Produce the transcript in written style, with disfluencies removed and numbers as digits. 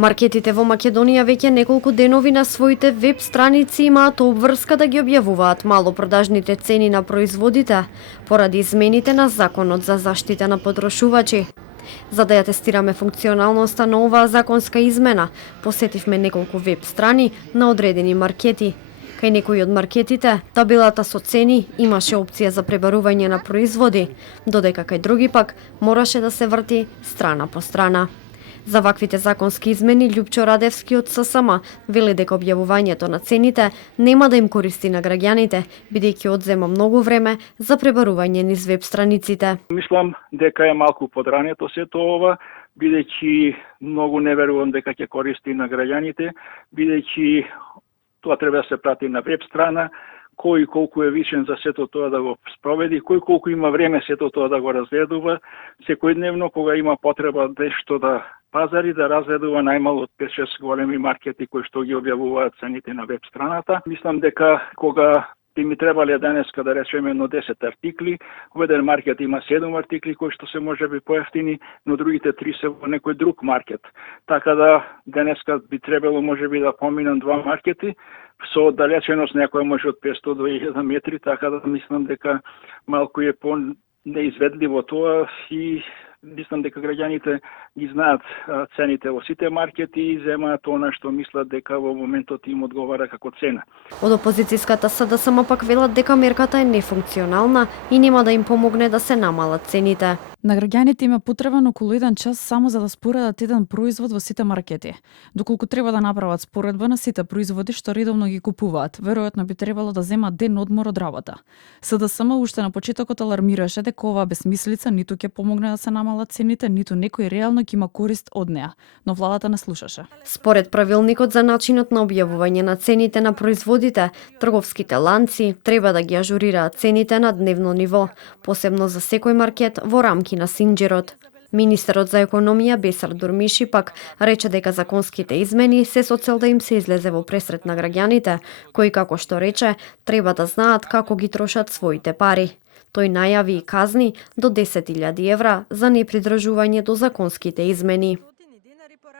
Маркетите во Македонија веќе неколку денови на своите веб страници имаат обврска да ги објавуваат малопродажните цени на производите поради измените на Законот за заштита на потрошувачи. За да ја тестираме функционалноста на оваа законска измена, посетивме неколку веб страни на одредени маркети. Кај некои од маркетите, табелата со цени имаше опција за пребарување на производи, додека кај други пак мораше да се врти страна по страна. За ваквите законски измени Љупчо Радевски од ССМ вели дека објавувањето на цените нема да им користи на граѓаните, бидејќи одзема многу време за пребарување низ веб страниците. Мислам дека е малку подрането сето ова, бидејќи многу не верувам дека ќе користи на граѓаните, бидејќи тоа треба да се прати на веб страна, кој колку е вишен за сето тоа да го спроведи, кој колку има време сето тоа да го разгледува, секојдневно кога има потреба нешто да пазари, да разгледува најмало од 5-6 големи маркети кои што ги објавуваат цените на веб страната. Мислам дека кога би ми требале денеска да речеме едно 10 артикли, во еден маркет има 7 артикли кои што се може би поевтини, но другите 3 се во некој друг маркет. Така да денеска би требало може би да поминам 2 маркети со оддалеченост некоја може од 500 до 1000 метри, така да мислам дека малку е по неизведливо тоа и мислам дека граѓаните ги знаат цените во сите маркети и земаат она што мислат дека во моментот им одговара како цена. Од опозицијската СДСМ пак велат дека мерката е нефункционална и нема да им помогне да се намалат цените. На граѓаните има потребен околу 1 час само за да споредат еден производ во сите маркети. Доколку треба да направат споредба на сите производи што редовно ги купуваат, веројатно би требало да земат ден одмор од работа. СДСМ уште на почетокот алармираше дека оваа безмислица ниту ќе помогне да се намалат цените, ниту некој реално ќе има корист од неа, но владата не слушаше. Според правилникот за начинот на објавување на цените на производите, трговските ланци треба да ги ажурираат цените на дневно ниво, посебно за секој маркет во рамки на синџерот. Министерот за економија Бесар Дурмиши пак рече дека законските измени се со цел да им се излезе во пресрет на граѓаните, кои како што рече, треба да знаат како ги трошат своите пари. Тој најави и казни до 10.000 евра за непридржување до законските измени.